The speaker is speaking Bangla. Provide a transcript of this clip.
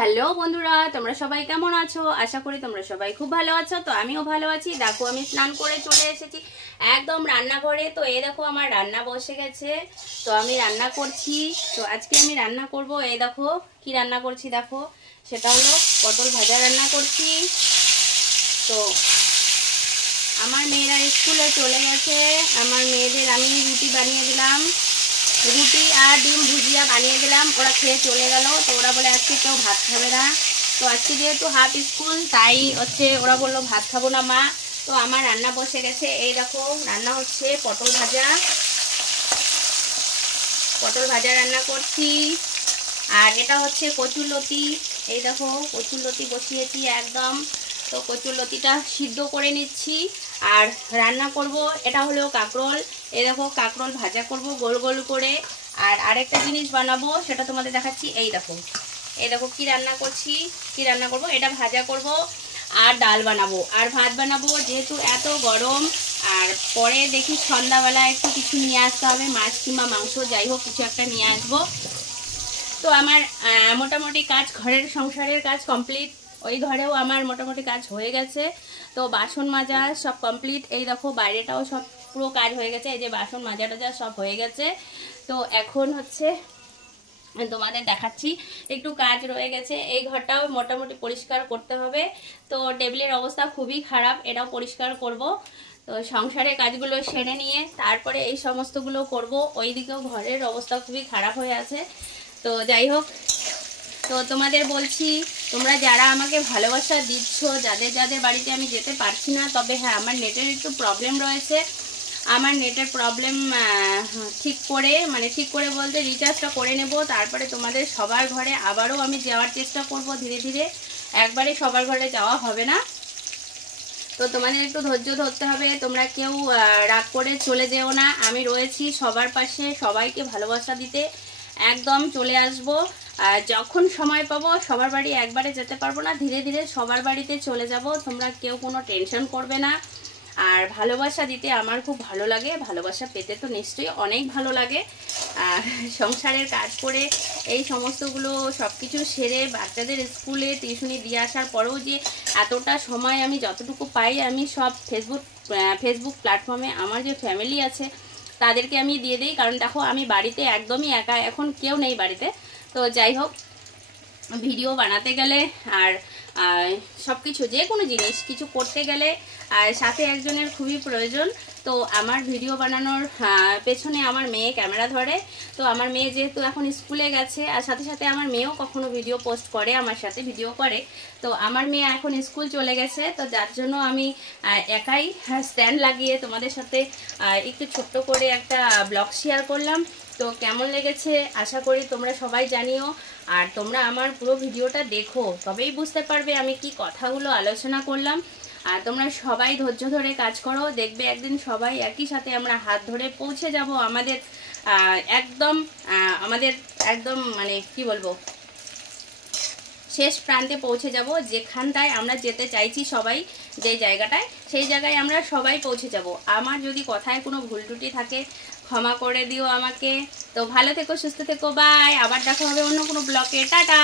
হ্যালো বন্ধুরা, তোমরা সবাই কেমন আছো? আশা করি তোমরা সবাই খুব ভালো আছো। তো আমিও ভালো আছি। দেখো আমি স্নান করে চলে এসেছি একদম রান্নাঘরে। তো এই দেখো আমার রান্না বসে গেছে। তো আমি রান্না করছি। তো আজকে আমি রান্না করব। এই দেখো কি রান্না করছি, দেখো সেটা হলো পটল ভাজা রান্না করছি। তো আমার মেয়েরা স্কুলে চলে গেছে। আমার মেয়েদের আমি রুটি বানিয়ে দিলাম, রুটি আর ডিম ভুজিয়া বানিয়ে দিলাম। ওরা খেয়ে চলে গেল। তো ওরা বলে আজকে কেউ ভাত খাবে না। তো আজকে যেহেতু হাফ স্কুল তাই হচ্ছে ওরা বললো ভাত খাবো না মা। তো আমার রান্না বসে গেছে। এই দেখো রান্না হচ্ছে পটল ভাজা, পটল ভাজা রান্না করছি। আর এটা হচ্ছে কচুরলতি। এই দেখো কচুরলতি বসিয়েছি একদম। তো কচুরলতিটা সিদ্ধ করে নিচ্ছি আর রান্না করব। এটা হলো কাঁকরোল। এই দেখো কাঁকরোল ভাজা করব গোল গোল করে। আর আরেকটা জিনিস বানাবো সেটা তোমাদের দেখাচ্ছি। এই দেখো কি রান্না করছি, কি রান্না করব, এটা ভাজা করব আর ডাল বানাবো আর ভাত বানাবো। যেহেতু এত গরম, আর পরে দেখি সন্ধ্যাবেলা একটু কিছু নিয়ে আসতে হবে, মাছ কিংবা মাংস যাই হোক কিছু একটা নিয়ে আসবো। তো আমার মোটামুটি কাজ, ঘরের সংসারের কাজ কমপ্লিট। ওই ঘরেও আমার মোটামুটি কাজ হয়ে গেছে। তো বাসন মাজা সব কমপ্লিট। এই দেখো বাইরেটাও সব পুরো কাজ হয়ে গেছে। এই যে বাসন মাজা টাজা সব হয়ে গেছে। তো এখন হচ্ছে তোমাদের দেখাচ্ছি একটু কাজ রয়ে গেছে। এই ঘরটাও মোটামুটি পরিষ্কার করতে হবে। তো টেবিলের অবস্থা খুবই খারাপ, এটাও পরিষ্কার করব। তো সংসারের কাজগুলো সেরে নিয়ে তারপরে এই সমস্তগুলো করব। ওইদিকেও ঘরের অবস্থা খুবই খারাপ হয়ে আছে। তো যাই হোক, তো তোমাদের বলছি তোমরা যারা আমাকে ভালোবাসা দিচ্ছ, যাদের যাদের বাড়িতে আমি যেতে পারছি না, তবে হ্যাঁ আমার নেটের একটু প্রবলেম রয়েছে। আমার নেটের প্রবলেম ঠিক করে বলতে রিচার্জটা করে নেব। তারপরে তোমাদের সবার ঘরে আবারও আমি যাওয়ার চেষ্টা করব ধীরে ধীরে। একবারে সবার ঘরে যাওয়া হবে না। তো তোমাদের একটু ধৈর্য ধরতে হবে। তোমরা কেউ রাগ করে চলে যেও না। আমি রয়েছি সবার পাশে, সবাইকে ভালোবাসা দিতে একদম চলে আসব। যখন সময় পাবো, সবার বাড়ি একবারে যেতে পারবো না, ধীরে ধীরে সবার বাড়িতে চলে যাব। তোমরা কেউ কোনো টেনশন করবে না। আর ভালোবাসা দিতে আমার খুব ভালো লাগে, ভালোবাসা পেতে তো নিশ্চয়ই অনেক ভালো লাগে। আর সংসারের কাজ করে এই সমস্তগুলো সব কিছু সেরে বাচ্চাদের স্কুলে টিউশনি দিয়ে আসার পরেও যে এতটা সময় আমি যতটুকু পাই, আমি সব ফেসবুক প্ল্যাটফর্মে আমার যে ফ্যামিলি আছে তাদেরকে আমি দিয়ে দিই। কারণ দেখো আমি বাড়িতে একদমই একা, এখন কেউ নেই বাড়িতে। তো যাই হোক, ভিডিও বানাতে গেলে আর সব কিছু যে কোনো জিনিস কিছু করতে গেলে সাথে একজনের খুবই প্রয়োজন। তো আমার ভিডিও বানানোর পেছনে আমার মেয়ে ক্যামেরা ধরে। তো আমার মেয়ে যেহেতু এখন স্কুলে গেছে, আর সাথে সাথে আমার মেয়েও কখনো ভিডিও পোস্ট করে, আমার সাথে ভিডিও করে। তো আমার মেয়ে এখন স্কুল চলে গেছে, তো যার জন্য আমি একাই স্ট্যান্ড লাগিয়ে তোমাদের সাথে একটু ছোট্ট করে একটা ব্লগ শেয়ার করলাম। তো কেমন লেগেছে আশা করি তোমরা সবাই জানিও। আর তোমরা আমার পুরো ভিডিওটা দেখো, তবেই বুঝতে পারবে আমি কি কথাগুলো আলোচনা করলাম। আর তোমরা সবাই ধৈর্য ধরে কাজ করো, দেখবে একদিন সবাই একই সাথে আমরা হাত ধরে পৌঁছে যাব আমাদের একদম মানে কি বলবো, শেষ প্রান্তে পৌঁছে যাব। যেখানটায় আমরা যেতে চাইছি সবাই, যে জায়গাটায়, সেই জায়গায় আমরা সবাই পৌঁছে যাব। আমার যদি কথায় কোনো ভুল ত্রুটি থাকে ক্ষমা করে দিও আমাকে। তো ভালো থেকো, সুস্থ থেকো, বাই। আবার দেখা হবে অন্য কোনো ব্লগে। টাটা।